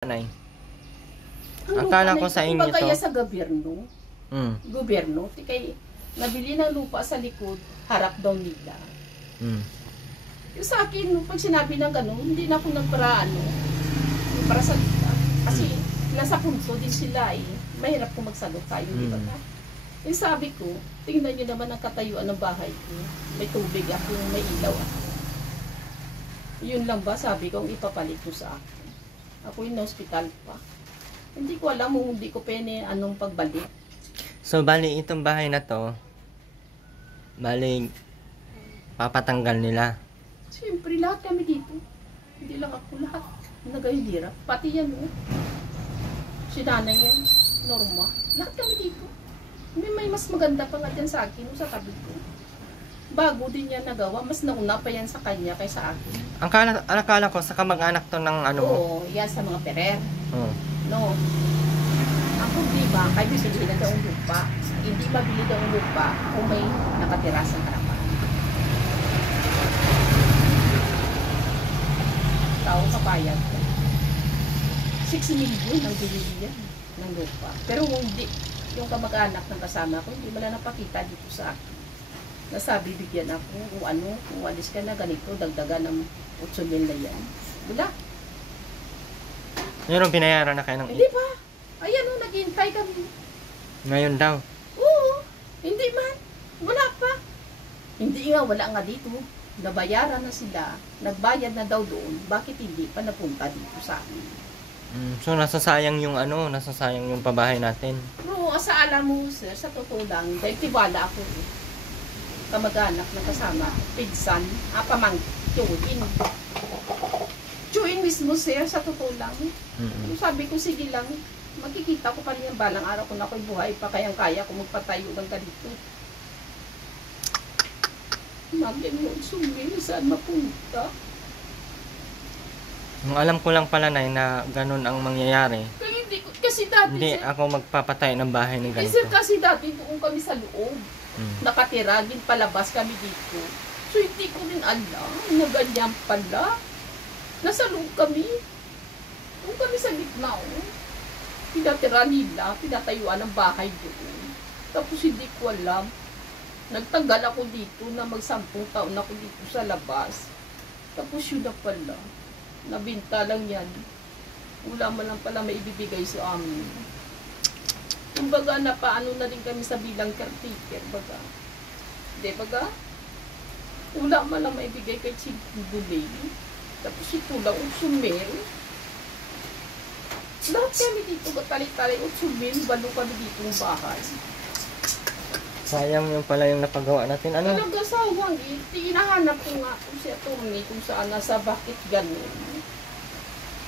Nay. Akala ko sa inyo to. Kaya sa gobyerno. Mm. Gobyerno, kay nabili ng lupa sa likod, harap daw nila. Mm. Yung sa akin, pag sinabi ng gano'n, hindi na ako para salita. Kasi nasa punso din sila eh. Mahirap kung magsagot tayo, di ba? Yung sabi ko, tingnan nyo naman ang katayuan ng bahay ko. May tubig ako, may ilaw ako. Yun lang ba, sabi ko, ang ipapalit ko sa akin. Ako yung hospital pa. Hindi ko alam kung hindi ko pene anong pagbalik. So, bali, itong bahay na to, bali, papatanggal nila. Siyempre, lahat kami dito. Hindi lang ako, lahat. Nagahilira. Pati yan, oh. Si nanay yan, Norma. Lahat kami dito. May mas maganda pa nga dyan sa akin, sa tabi ko. Bago din yan nagawa, mas nauna pa yan sa kanya kaysa akin. Ang akala ko, sa kamag-anak to ng ano mo? Oo, yan sa mga Perer. Oh. No. Ang problema, kayo bibili na daw ang lupa. Hindi mabili daw ang lupa kung may nakatira sa harapan. Tao kapayag. 6 million ang binili yan ng lupa. Pero hindi, yung kamag-anak ng kasama ko, hindi mo na napakita dito sa akin. Nasabi, bigyan ako kung ano, kung alis ka na ganito, dagdagan ng 8,000 na yan. Wala. Ngayon binayaran na kayo ng... Hindi pa. Ayan o, naghihintay kami. Ngayon daw. Oo, hindi man. Wala pa. Hindi nga, wala nga dito. Nabayaran na sila. Nagbayad na daw doon. Bakit hindi pa napunta dito sa amin? So, nasasayang yung ano, nasasayang yung pabahay natin. Pero sa alam mo, sir, sa totoo lang, dahil tiwala ako eh. Kamag-anak na kasama, pinsan, pamangkin. Chewin mismo, sir, sa totoo lang. Sabi ko, sige lang, makikita ko pa rin yung balang araw kung ako'y buhay pa, kayang-kaya kung magpatayo ng ganito. Magyan mo, sumili, saan mapunta? Yung alam ko lang pala na ganun ang mangyayari. Kaya hindi ko, kasi dati, Hindi sir, ako magpapatay ng bahay ng ganito. sir, kasi dati doon kami sa loob. Nakatira, din palabas kami dito. So, hindi ko rin alam na ganyan pala. Nasa loob kami. Doon kami sa gitna, oh. Pinatira nila, pinatayuan ng bahay doon. Tapos hindi ko alam. Nagtanggal ako dito na mag-10 taon ako dito sa labas. Tapos yun na pala. Nabinta lang yan. Wala man lang pala maibibigay sa amin. Kumbaga, napaano na rin kami sa bilang caretaker, baga. Hindi, baga? Wala man lang maibigay kay Chibulay. Tapos ito lang, Utsumel. Lahat kami dito, tali-tali, Utsumel, balo kami dito ng bahay. Sayang yung pala yung napagawa natin. Ano? Talaga sawang eh. Hinahanap ko nga kung si attorney kung saan nasa bakit ganun.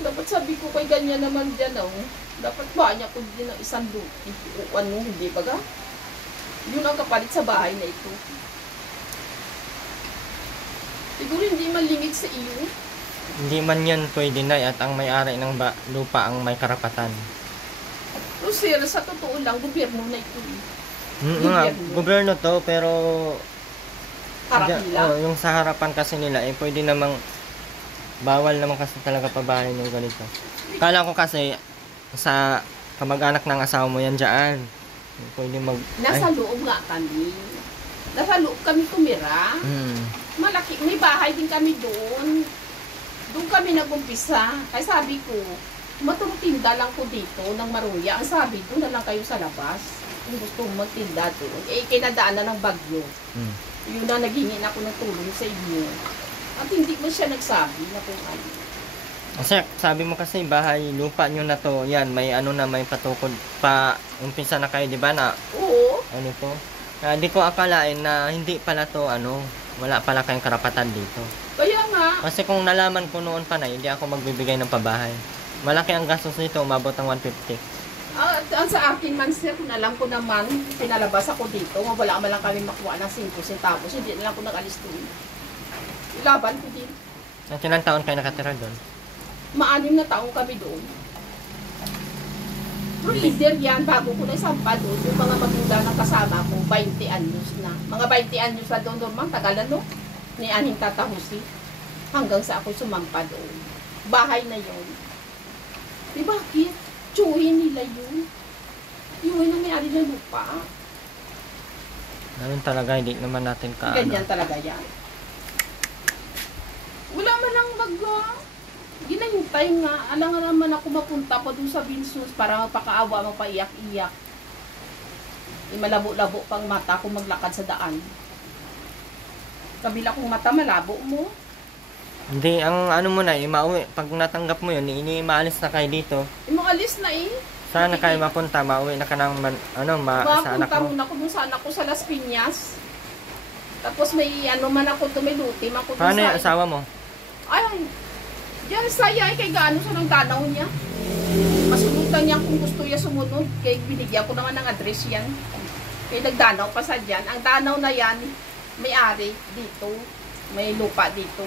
Dapat sabi ko kay ganyan naman dyan, oh. Dapat ba niya ko din ng isang lupi o ano, hindi ba ga? Yun ang kapalit sa bahay na ito. Siguro hindi malingit sa iyo. Hindi man yan pwede na at ang may-ari ng lupa ang may karapatan. Pero sir, sa totoo lang, gobyerno na ito. Gobyerno to, pero harap nila. Yung sa harapan kasi nila, pwede namang bawal naman kasi talaga pabahay ng ganito. Kala ko kasi sa kamag-anak ng asawa mo yan dyan. Pwede Nasa loob nga kami. Nasa loob kami tumira. Malaki. May bahay din kami doon. Doon kami nag-umpisa. Kaya sabi ko, maturutinda lang ko dito ng Maruya. Ang sabi, doon na lang kayo sa labas. Kung gusto mong magtinda doon. Kinadaanan ng bagyo. Yun na, naghingin ako ng tulong sa inyo. At hindi mo siya nagsabi na kung ano. Kasi sabi mo kasi bahay, lupa nyo na to, yan, may ano na, may patukod pa, umpisa na kayo, di ba na? Oo. Ano to? Di ko akalain na hindi pala to, wala pala kayong karapatan dito. Kaya nga. Kasi kung nalaman ko noon pa na, hindi ako magbibigay ng pabahay. Malaki ang gastos nito, umabot ng 150. Sa akin man, sir, kung alam ko naman, pinalabas ako dito, wala man lang kami makuha ng 5 centavos, hindi na lang ako nag-alis doon. Laban ko din. Ilang taon kayo nakatira doon? 6 na taong kami doon. Pero leader yan, bago ko na isampa doon, yung mga magulang ng kasama ko, 20 anyos na. Mga 20 anyos na doon, Norman, tagalan no? Ni Aning Tata Jose. Hanggang sa ako sumampa doon. Bahay na yon. Eh bakit? Tsuhin nila yun. Yun ang may-ari ng lupa. Ganun talaga, hindi naman natin Ganyan talaga yan. Wala man lang ginahintay nga. Alam nga naman ako mapunta pa dun sa Binsus para mapakaawa, mapaiyak-iyak. Malabo-labo pang mata kung maglakad sa daan. Kabila kong mata, malabo mo. Hindi, ang ano mo na, mauwi. Pag natanggap mo yun, maalis na kayo dito. Maalis na eh. Saan na kayo mapunta? Mauwi na ka ng, sa anak Mapunta mo? muna ako dun sa anak ko sa Las Piñas. Tapos may ano man ako doon, may lutim ako doon Paano sa... yung asawa mo? Ay, diyan saya, kay gaano sa ng danaw niya. Masulutan niya kung gusto niya sumunod. Kaya binigyan ko naman ng address yan. Kaya nagdanaw pa sa dyan. Ang danaw na yan, may-ari dito. May lupa dito.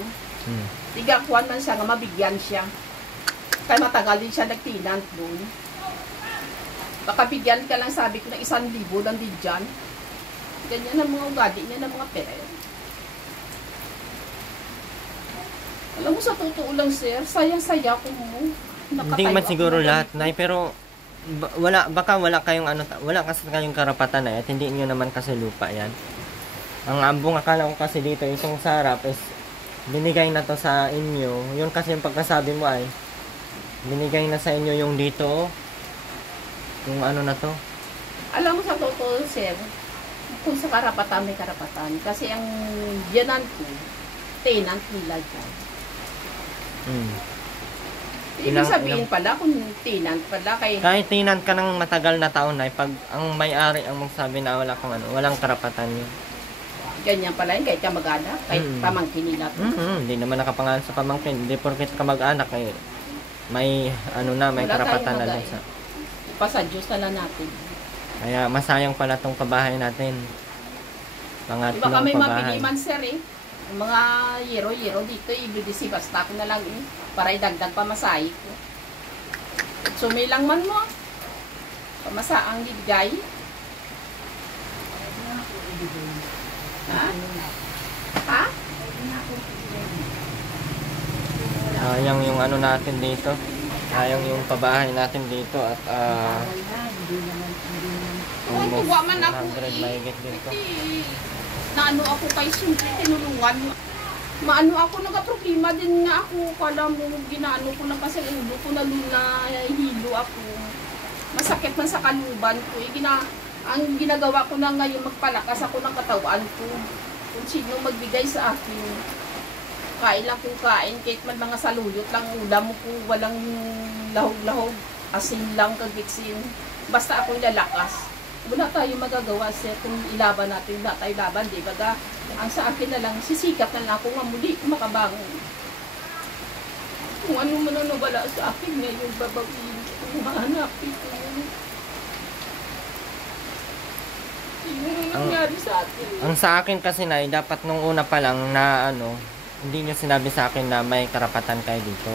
Tigakuan man siya nga mabigyan siya. Kaya matagal din siya nagtinant doon. Baka bigyan ka lang, sabi ko, ng 1,000 lang din dyan. Ganyan ang mga ugadi niya ng mga pera. Alam mo, sa totoo lang, sir, sayang-saya ko mo. Hindi man siguro lahat, Nay, pero baka wala kayong wala kasi kayong karapatan na at hindi niyo naman kasi lupa yan. Ang ambong akala ko kasi dito, itong sa harap is binigay na to sa inyo. Yun kasi yung pagkasabi mo ay binigay na sa inyo yung dito, yung ano na to. Alam mo, sa totoo, sir, kung sa karapatan, may karapatan. Kasi ang yanan ko, tenant nila dyan. Ibig sabihin pala, kung tenant pala, kahit tenant ka ng matagal na taon na, pag ang may-ari ang magsabi na wala kung walang karapatan yun. Ganyan pala yun, kahit ka mag-anak, kahit pamangkin nila. Hindi naman nakapangalan sa pamangkin. Hindi porket ka mag-anak, may may wala karapatan na din sa... Ipasa Diyos na lang natin. Kaya masayang pala tong pabahay natin. Pangatlong Baka may pabahay. mapili man, sir, eh. Yung mga yero-yero dito, ibibisi basta ko na lang eh. Para idagdag pamasahe ko. Sumilang man mo. Pamasaang ligay. Ha? Ha? Sayang yung ano natin dito. Sayang yung pabahay natin dito at almost Tuwa man ako 100 mahigit dito. Naano ako kay simple tinulungan. Maano ako, nagka-problema din nga ako. Kala mo, ginaano ko lang kasi ulo ko na hilo ako. Masakit man sa kaluban ko. Ang ginagawa ko na ngayon, magpalakas ako ng katawan ko. Kung sino magbigay sa akin. Kain lang kung kain, kahit man mga saluyot lang ulam ko, walang lahog-lahog, asin lang, kagitsin. Basta ako'y lalakas. Wala tayo magagawa, sir, kung ilaban natin, wala tayo laban, di ba? Ang sa akin na lang, sisikap na lang ako nga muli makabangon. Kung ano man ang nawala sa akin ngayon, babawin ko, mahanapin ko. Yung nangyari sa atin. Ang sa akin kasi na, dapat nung una pa lang na hindi nyo sinabi sa akin na may karapatan kayo dito.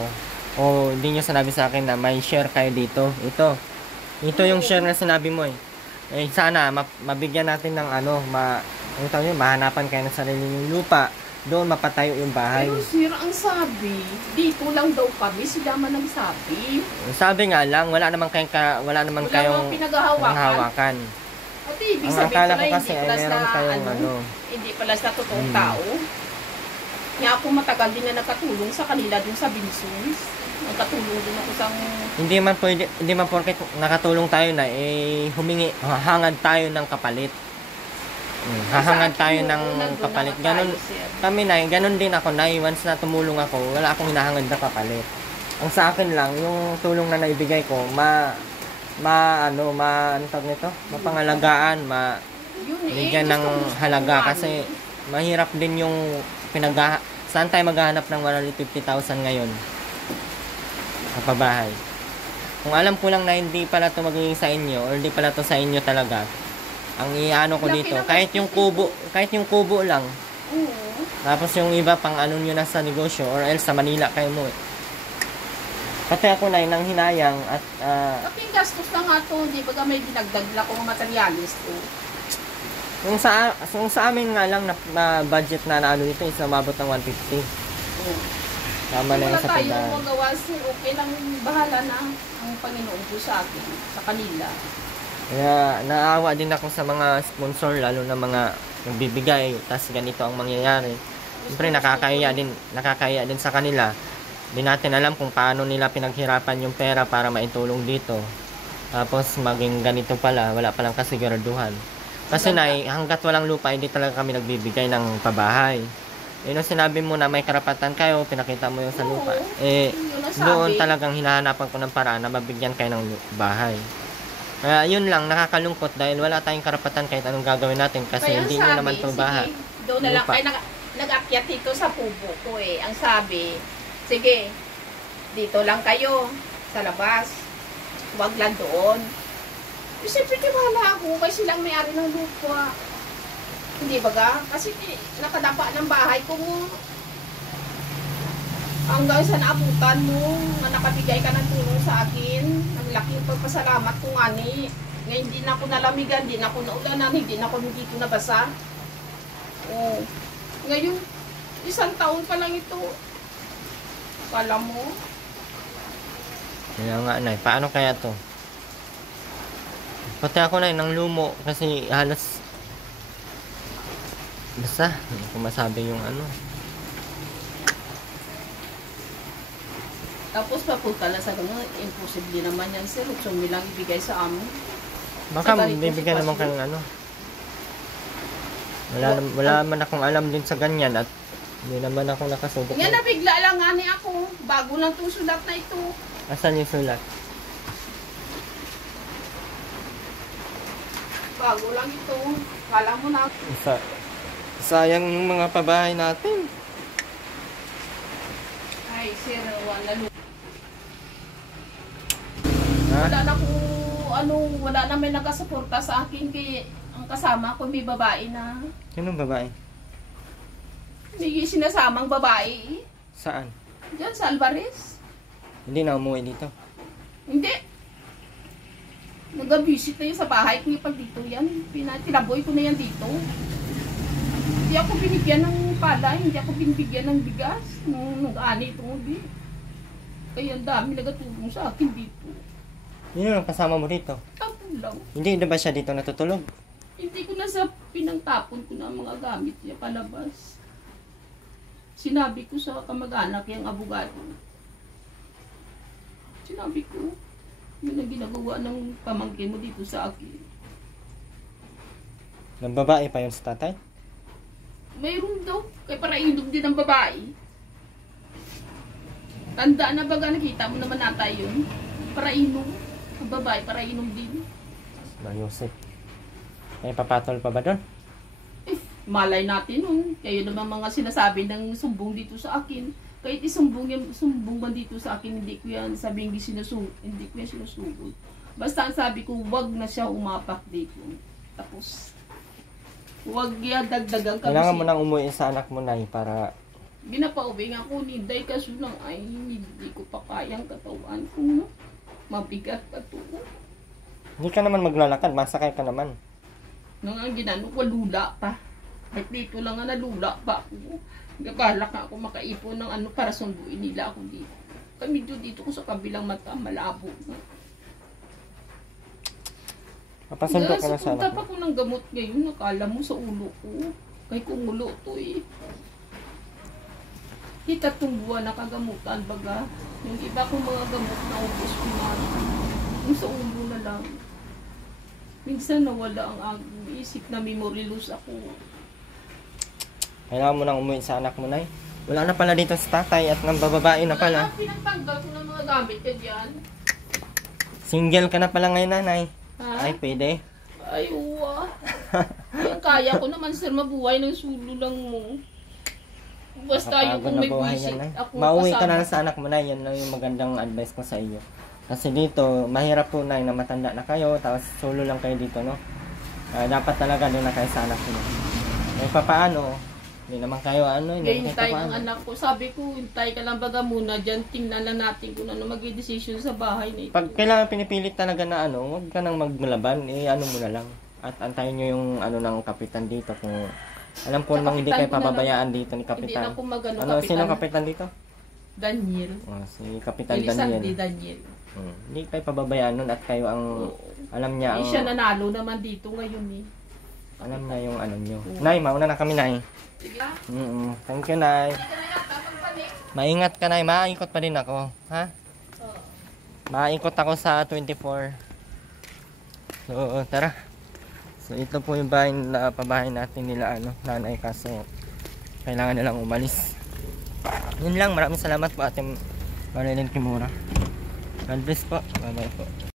O hindi nyo sinabi sa akin na may share kayo dito. Ito yung share na sinabi mo eh. Sana mabigyan natin ng mahanapan kayo ng sarili yung lupa. Doon mapatayo yung bahay. Pero sir, ang sabi, dito lang daw kami, sila man ang sabi. Sabi nga lang, wala naman kayong pinaghahawakan. At ibig Ang sabihin akala ko pala, kasi ay hindi meron pala kayong hindi pala sa totoong tao. Kaya ako matagal din na nakatulong sa kanila dun sa Binsons. Nagkatulong din ako sa... Hindi man porket nakatulong tayo na hahangad tayo ng kapalit. Hahangad tayo ng kapalit. Ganun kami na, ganun din ako na once na tumulong ako, wala akong hinahangad na kapalit. Ang sa akin lang, yung tulong na naibigay ko, mapangalagaan, bigyan ng halaga kasi mahirap din yung saan tayo maghahanap ng 150,000 ngayon sa pabahay. Kung alam ko lang na hindi pala to magiging sa inyo or hindi pala to sa inyo talaga, ang iano ko dito, kahit yung kubo lang. Tapos yung iba pang nyo na sa negosyo or else sa Manila kayo mo. Pati ako na nang hinayang at Kaping gastos na nga to, di ba may dinagdag lang kung materialis to. yung sa amin nga lang na budget na dito is umabot ng 150. Tama na Wala yung sa tayong tindahan. magawa, sir. Okay lang, bahala na ang Panginoon po sa akin, sa kanila. Kaya naawa din ako sa mga sponsor, lalo na mga nagbibigay, tas ganito ang mangyayari. Siyempre nakakahiya din sa kanila. Hindi natin alam kung paano nila pinaghirapan yung pera para maitulong dito. Tapos maging ganito pala, wala palang kasiguraduhan. Kasi hanggat walang lupa, hindi talaga kami nagbibigay ng pabahay. Yun ang sinabi mo na may karapatan kayo, pinakita mo yung sa lupa. Yun ang sabi. Doon talagang hinahanapan ko ng paraan na mabigyan kayo ng bahay. Kaya yun lang, nakakalungkot dahil wala tayong karapatan kahit anong gagawin natin kasi Kaya hindi ang nyo sabi, naman itong bahay. sige, doon na lang Lupa. kayo nag-akyat dito sa pubo ko eh. Ang sabi, sige, dito lang kayo sa labas. Huwag lang doon. Siyempre, tiwala ako kasi silang may-ari ng lupa. Hindi ba ga? Kasi nakadapa ng bahay ko mo. Hanggang sa naabutan mo, na nakabigay ka ng tulong sa akin. Ang laking pagpasalamat ko nga ni. Ngayon hindi na ako nalamigan, hindi na ako naulanan, hindi ko nabasa. Oh. Ngayon, 1 taon pa lang ito. Kala mo? Kaya nga, Nay, paano kaya to? Pati ako, Nay, ng lumo kasi halos basta, hindi ko masabi yung ano. Tapos papunta na sa gano'n, imposible naman yan sir. 8,000 lang ibigay sa amin. Baka Sa ganito bibigyan naman sitwasyon. kang ano. Wala man akong alam din sa ganyan at hindi naman ako nakasubok. Nga nabigla lang nga ni ako. Bago lang itong sulat na ito. Asan yung sulat? Bago lang ito. Kala mo na. Sayang yung mga pabahay natin. Ay, sir, wala na. Ha? Wala na ko, wala na may nakasuporta sa akin. Kaya ang kasama ko may babae na. Sinong babae? May sinasamang babae. Saan? Diyan sa Alvarez. Hindi na umuwi dito. Hindi. Nag-visit na yun sa bahay ko pag dito yan. Tinaboy ko na yan dito. Hindi ako binigyan ng palay, hindi ako binibigyan ng bigas. Nung ani ito hindi. Kaya ang dami nagatulong sa akin dito. Yun ang kasama mo dito. Ako lang. Hindi na ba siya dito natutulog? Hindi ko na sa pinangtapon ko na ang mga gamit niya palabas. Sinabi ko sa kamag-anak yung abogado. Sinabi ko, yun ang ginagawa ng pamangkin mo dito sa akin. Ng babae pa yun sa tatay? Mayroon daw, kay para inom din ang babae. Tanda na baga, nakita mo naman nata yun. Para inom. Ang babae, para inom din. Ba, Yosef. May papatol pa ba doon? Malay natin nun. Kayo naman mga sinasabi ng sumbong dito sa akin. Kahit isumbong man dito sa akin, hindi ko yan sabing hindi ko yan sinusugod. Basta ang sabi ko, wag na siya umapak dito. Tapos, wag yan dagdagan ka. Kailangan mo nang umuwi sa anak mo, Nay, para Ginapauwi nga ako ni Day kaso lang ay hindi ko pa kayang katawan ko. No? Mabigat pa to. hindi ka naman maglalakad, masakay ka naman. Nang ang ginano ko, lula pa. At dito lang nga nalula pa ako. Gabalak nga ako makaipon ng para sunduin nila ako dito. Kami dito ko sa kabilang mata, malabo na. Papasundo ka na sa Punta anak pa mo. ko ng gamot ngayon, nakala mo sa ulo ko. Kay kumulo to eh. Kita buwan nakagamutan baga. Yung iba kong mga gamot na ubos ko na. Yung sa ulo na lang. Minsan nawala ang aking isip na memory loss ako. Kailangan mo nang umuwi sa anak mo, Nay. Wala na pala dito sa tatay at nang bababae na pala. Wala na, pinagtanggal ko ng mga gamit ka dyan. Single ka na pala ngayon, Nanay. Ha? Ay, pwede. Ay, uwa. Yung kaya ko naman, sir, mabuhay ng sulo lang mo. Basta yung Kapagod kung na may buhay buwisit, yan, Nay. ako Mauwi ka kasama. na lang sa anak mo, Nay. Yan lang yung magandang advice ko sa iyo. Kasi dito, mahirap po, Nay, na matanda na kayo, tapos solo lang kayo dito, no? Dapat talaga doon na kayo sa anak mo. Eh, papaano? Hindi naman kayo, hindi kayo Hintay ng papaano. anak ko. Sabi ko, hintay ka lang baga muna dyan. Tingnan lang natin kung ano mag-decision sa bahay na ito. Pag kailangan pinipilit talaga na huwag ka nang maglaban, mo na lang. At antayin nyo yung ng kapitan dito kung alam ko Sa namang hindi kapitan kayo ko na lang. pababayaan dito ni Hindi kapitan. na ako magano Sino kapitan dito? Daniel. Si Kapitan Daniel. Elizalde Daniel. Hindi tayo pababayaan nun at kayo ang alam niya ang... Siya nanalo naman dito ngayon eh. Alam niya yung ano nyo. Nay, mauna na kami, Nay. Sige na. Thank you, Nay. Maingat ka, Nay. Maikot pa din ako. Ha? Maikot ako sa 24. So, tara. So, ito po yung bahay na pabahay natin nila, nanay. Kaso, kailangan nilang umalis. Yun lang. Maraming salamat po, Ate Marilyn Kimura. God bless po. Bye-bye po.